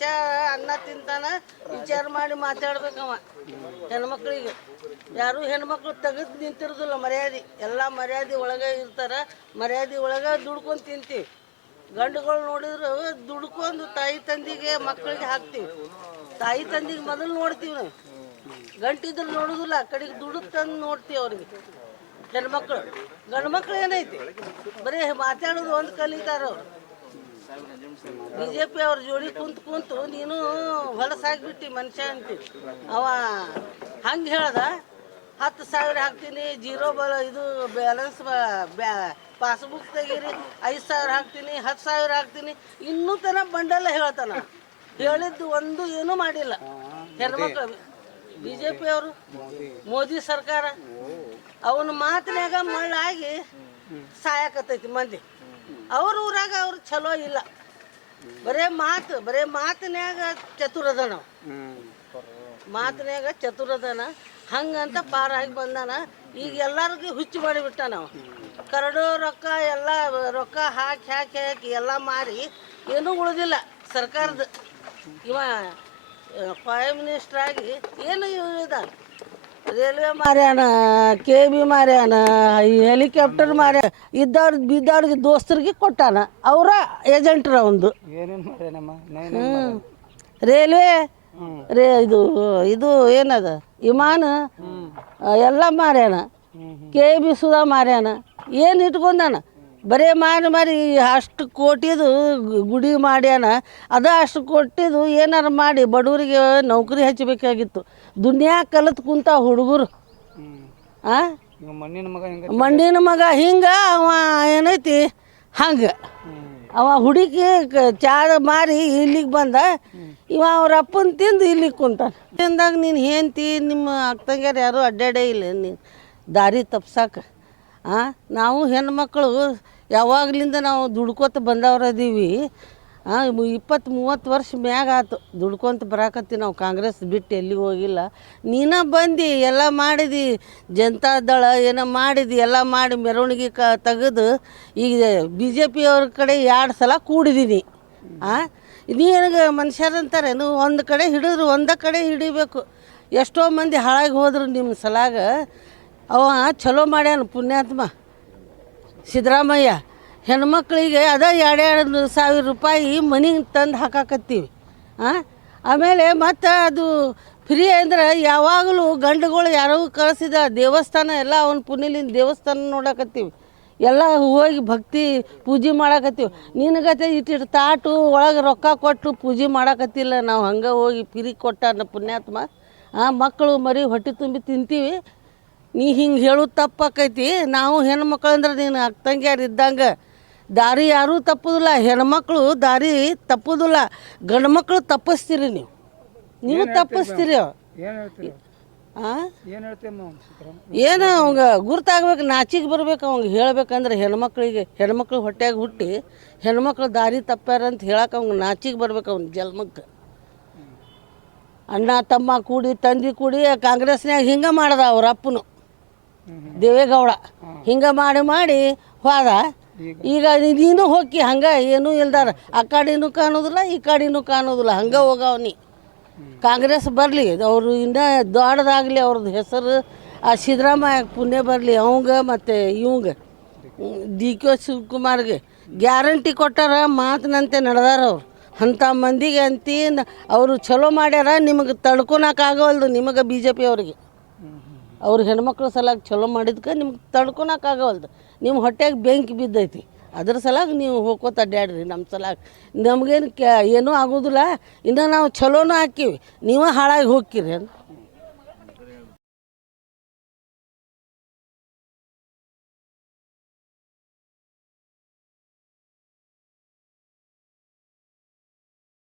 ಮನುಷ್ಯ ಅನ್ನ ತಿಂತಾನ ವಿಚಾರ ಮಾಡಿ ಮಾತಾಡ್ಬೇಕವ. ಹೆಣ್ಮಕ್ಳಿಗೆ ಯಾರು ಹೆಣ್ಮಕ್ಳು ತೆಗೆದು ನಿಂತಿರೋದಿಲ್ಲ ಮರ್ಯಾದೆ. ಎಲ್ಲ ಮರ್ಯಾದೆ ಒಳಗೆ ಇರ್ತಾರೆ, ಮರ್ಯಾದೆ ಒಳಗೆ ದುಡ್ಕೊಂಡು ತಿಂತೀವಿ. ಗಂಡುಗಳು ನೋಡಿದ್ರು ದುಡ್ಕೊಂಡು ತಾಯಿ ತಂದಿಗೆ ಮಕ್ಕಳಿಗೆ ಹಾಕ್ತೀವಿ. ತಾಯಿ ತಂದಿಗೆ ಮೊದಲು ನೋಡ್ತೀವಿ ನಾವು, ಗಂಟಿದ್ರು ನೋಡೋದಿಲ್ಲ. ಕಡೆಗೆ ದುಡ್ಡು ತಂದು ನೋಡ್ತೀವಿ ಅವ್ರಿಗೆ. ಹೆಣ್ಮಕ್ಳು ಗಂಡು ಮಕ್ಳು ಏನೈತಿ ಬರೀ ಮಾತಾಡೋದು ಒಂದು ಕಲಿತಾರ ಅವ್ರು. BJP ಅವ್ರ ಜೋಡಿ ಕುಂತು ನೀನು ಹೊಲಸಾಗ್ಬಿಟ್ಟು ಮನುಷ್ಯ ಅಂತೀವಿ. ಅವ ಹಂಗೆ ಹೇಳ್ದ, 10,000 ಹಾಕ್ತೀನಿ, ಜೀರೋ ಇದು ಬ್ಯಾಲೆನ್ಸ್ ಪಾಸ್ಬುಕ್ ತೆಗೀರಿ, 5,000 ಹಾಕ್ತೀನಿ, 10,000 ಹಾಕ್ತೀನಿ, ಇನ್ನೂ ತನ ಬಂಡಲ್ಲ ಹೇಳ್ತಾನ. ಹೇಳಿದ್ದು ಒಂದು ಏನೂ ಮಾಡಿಲ್ಲ ಹೆಣ್ಮಕ್ಳು. BJP ಅವರು ಮೋದಿ ಸರ್ಕಾರ ಅವನ ಮಾತಿನಾಗ ಮಳ್ಳಾಗಿ ಸಾಯಕತ್ತೈತಿ ಮಂದಿ. ಅವ್ರ ಊರಾಗ ಅವ್ರು ಚಲೋ ಇಲ್ಲ, ಬರೇ ಮಾತಿನ್ಯಾಗ ಚತುರದನ, ಮಾತಿನ್ಯಾಗ ಚತುರದನ. ಹಂಗಂತ ಪಾರಾಗಿ ಬಂದಾನ. ಈಗ ಎಲ್ಲರಿಗೂ ಹುಚ್ಚು ಮಾಡಿಬಿಟ್ಟ. ನಾವು ಕರಡು ರೊಕ್ಕ ಎಲ್ಲ ರೊಕ್ಕ ಹಾಕಿ ಎಲ್ಲ ಮಾರಿ ಏನೂ ಉಳಿದಿಲ್ಲ ಸರ್ಕಾರದ. ಇವ ಪ್ರೈಮ್ ಮಿನಿಸ್ಟರ್ ಆಗಿ ಏನು ಇದ ರೈಲ್ವೆ ಮಾರ್ಯಾನ, KB ಮಾರ್ಯಾನ, ಹೆಲಿಕಾಪ್ಟರ್ ಮಾರ್ಯಾನ. ಬಿದ್ದವ್ರಿಗೆ ದೋಸ್ತರಿಗೆ ಕೊಟ್ಟಾನ. ಅವರ ಏಜೆಂಟ್ರ ಒಂದು ರೈಲ್ವೆ ಇದು ಏನದ ವಿಮಾನ ಎಲ್ಲ ಮಾರ್ಯಾನ. KB ಸುಧಾ ಮಾರ್ಯಾನ. ಏನು ಇಟ್ಕೊಂಡಾನ? ಬರೇ ಮಾರಿ ಅಷ್ಟು ಕೋಟಿದು ಗುಡಿ ಮಾಡ್ಯಾನ. ಅಷ್ಟು ಕೊಟ್ಟಿದ್ದು ಏನಾರು ಮಾಡಿ ಬಡವರಿಗೆ ನೌಕರಿ ಹಚ್ಚಬೇಕಾಗಿತ್ತು. ದುನಿಯಾ ಕಲಿತು ಕುಂತ ಹುಡುಗರು. ಮಣ್ಣಿನ ಮಗ ಹಿಂಗೆ ಅವ ಏನೈತಿ ಹಂಗೆ. ಅವ ಹುಡುಕಿ ಚಾದ ಮಾರಿ ಇಲ್ಲಿಗೆ ಬಂದ. ಇವ ಅವ್ರ ಅಪ್ಪನ ತಿಂದು ಇಲ್ಲಿಗೆ ಕುಂತಾನ. ತಿಂದಾಗ ನೀನು ಹೆಂಡ್ತಿ ನಿಮ್ಮ ಅಕ್ಕಂಗ್ಯಾರು ಯಾರು ಅಡ್ಡಾಡೇ ಇಲ್ಲ ನೀನು ದಾರಿ ತಪ್ಸಾಕ. ನಾವು ಹೆಣ್ಮಕ್ಳು ಯಾವಾಗಲಿಂದ ನಾವು ದುಡ್ಕೋತ ಬಂದವ್ರದೀವಿ. 20-30 ವರ್ಷ ಮ್ಯಾಗ ಆಯ್ತು ದುಡ್ಕೊಂತ ಬರಾಕತ್ತೀವಿ ನಾವು. ಕಾಂಗ್ರೆಸ್ ಬಿಟ್ಟು ಎಲ್ಲಿಗೆ ಹೋಗಿಲ್ಲ. ನೀನು ಬಂದು ಎಲ್ಲ ಮಾಡಿದಿ, ಜನತಾದಳ ಏನೋ ಮಾಡಿದಿ, ಎಲ್ಲ ಮಾಡಿ ಮೆರವಣಿಗೆ ತೆಗೆದು ಈಗ BJP ಅವ್ರ ಕಡೆ 2 ಸಲ ಕೂಡಿದೀನಿ. ನೀನಿಗೆ ಮನುಷ್ಯರಂತಾರೆ ಒಂದು ಕಡೆ ಹಿಡಿದ್ರು ಒಂದೇ ಕಡೆ ಹಿಡಿಬೇಕು. ಎಷ್ಟೋ ಮಂದಿ ಹಾಳಾಗಿ ಹೋದ್ರು ನಿಮ್ಮ ಸಲಾಗ. ಅವ ಚಲೋ ಮಾಡ್ಯಾನ ಪುಣ್ಯಾತ್ಮ ಸಿದ್ದರಾಮಯ್ಯ. ಹೆಣ್ಮಕ್ಳಿಗೆ ಅದ 2,000 ರೂಪಾಯಿ ಮನೆಗೆ ತಂದು ಹಾಕಾಕತ್ತೀವಿ. ಆಮೇಲೆ ಮತ್ತು ಅದು ಫ್ರೀ ಅಂದ್ರೆ ಯಾವಾಗಲೂ ಗಂಡುಗಳು ಯಾರೋ ಕಳಿಸಿದ ದೇವಸ್ಥಾನ ಎಲ್ಲ ಅವನ ಪುಣ್ಯಲಿಂದ ದೇವಸ್ಥಾನ ನೋಡಕತ್ತೀವಿ. ಎಲ್ಲ ಹೋಗಿ ಭಕ್ತಿ ಪೂಜೆ ಮಾಡಾಕತ್ತೀವಿ. ನಿನಗತೆ ಇಟ್ಟಿಟ್ಟು ತಾಟು ಒಳಗೆ ರೊಕ್ಕ ಕೊಟ್ಟು ಪೂಜೆ ಮಾಡಾಕತ್ತಿಲ್ಲ ನಾವು. ಹಂಗೆ ಹೋಗಿ ಫ್ರೀ ಕೊಟ್ಟ ಪುಣ್ಯಾತ್ಮ. ಮಕ್ಕಳು ಮರಿ ಹೊಟ್ಟೆ ತುಂಬಿ ತಿಂತೀವಿ. ನೀ ಹಿಂಗೆ ಹೇಳೋದು ತಪ್ಪಾಕೈತಿ. ನಾವು ಹೆಣ್ಮಕ್ಳು ಅಂದ್ರೆ ನೀನು ಅಕ್ಕಂಗ್ಯಾರು ಇದ್ದಂಗೆ ದಾರಿ ಯಾರೂ ತಪ್ಪೋದಿಲ್ಲ. ಹೆಣ್ಮಕ್ಳು ದಾರಿ ತಪ್ಪೋದಿಲ್ಲ, ಗಂಡು ಮಕ್ಕಳು ತಪ್ಪಿಸ್ತೀರಿ ನೀವು ತಪ್ಪಿಸ್ತೀರಿ. ಏನು ಅವಂಗ ಗುರ್ತಾಗ್ಬೇಕು, ನಾಚಿಗೆ ಬರ್ಬೇಕು ಅವಂಗೆ ಹೇಳ್ಬೇಕಂದ್ರೆ. ಹೆಣ್ಮಕ್ಳು ಹೊಟ್ಟೆಯಾಗ ಹುಟ್ಟಿ ಹೆಣ್ಮಕ್ಳು ದಾರಿ ತಪ್ಪ್ಯಾರಂತ ಹೇಳಕ್ಕೆ ಅವ್ಗೆ ನಾಚಿಗೆ ಬರ್ಬೇಕು ಅವ್ನ ಜನ್ಮಕ್ಕೆ. ಅಣ್ಣ ತಮ್ಮ ಕೂಡಿ ತಂದಿ ಕೂಡಿ ಕಾಂಗ್ರೆಸ್ನಾಗ ಹಿಂಗೆ ಮಾಡ್ದ ಅವ್ರ ಅಪ್ಪನು ದೇವೇಗೌಡ. ಹಿಂಗೆ ಮಾಡಿ ಹೋದ. ಈಗ ನೀನು ಹೋಗಿ ಹಂಗೆ ಏನೂ ಇಲ್ದಾರ. ಆ ಕಡೆನೂ ಕಾಣೋದಿಲ್ಲ, ಈ ಕಡೆನೂ ಕಾಣೋದಿಲ್ಲ. ಹಂಗೆ ಹೋಗವ್ನಿ. ಕಾಂಗ್ರೆಸ್ ಬರಲಿ, ಅವರು ಇನ್ನೂ ದೊಡ್ಡದಾಗಲಿ ಅವ್ರದ್ದು ಹೆಸರು. ಆ ಸಿದ್ದರಾಮಯ್ಯ ಪುಣ್ಯ ಬರಲಿ ಅವಂಗೆ ಮತ್ತು ಇವಂಗೆ DK ಶಿವಕುಮಾರ್ಗೆ ಗ್ಯಾರಂಟಿ ಕೊಟ್ಟಾರ. ಮಾತಿನಂತೆ ನಡೆದಾರ ಅವ್ರು. ಅಂಥ ಮಂದಿಗೆ ಅಂತಿ ಅವರು ಚಲೋ ಮಾಡ್ಯಾರ. ನಿಮಗೆ ತಡ್ಕೊಳಕ್ಕಾಗವಲ್ದು ನಿಮಗೆ BJP ಅವ್ರಿಗೆ. ಅವ್ರು ಹೆಣ್ಮಕ್ಳ ಸಲಾಗಿ ಚಲೋ ಮಾಡಿದ್ಕೆ ನಿಮ್ಗೆ ತಡ್ಕೊಳಕ್ಕಾಗವಲ್ದು. ನಿಮ್ಮ ಹೊಟ್ಟೆಗೆ ಬೆಂಕಿ ಬಿದ್ದೈತಿ. ಅದ್ರ ಸಲಾಗಿ ನೀವು ಹೋಗ್ಕೋತ ಅಡ್ಡಾಡ್ರಿ ನಮ್ಮ ಸಲಾಗಿ. ನಮಗೇನು ಏನೂ ಆಗೋದಿಲ್ಲ. ಇನ್ನು ನಾವು ಚಲೋನೂ ಹಾಕೀವಿ, ನೀವು ಹಾಳಾಗಿ ಹೋಗ್ತೀರಿ.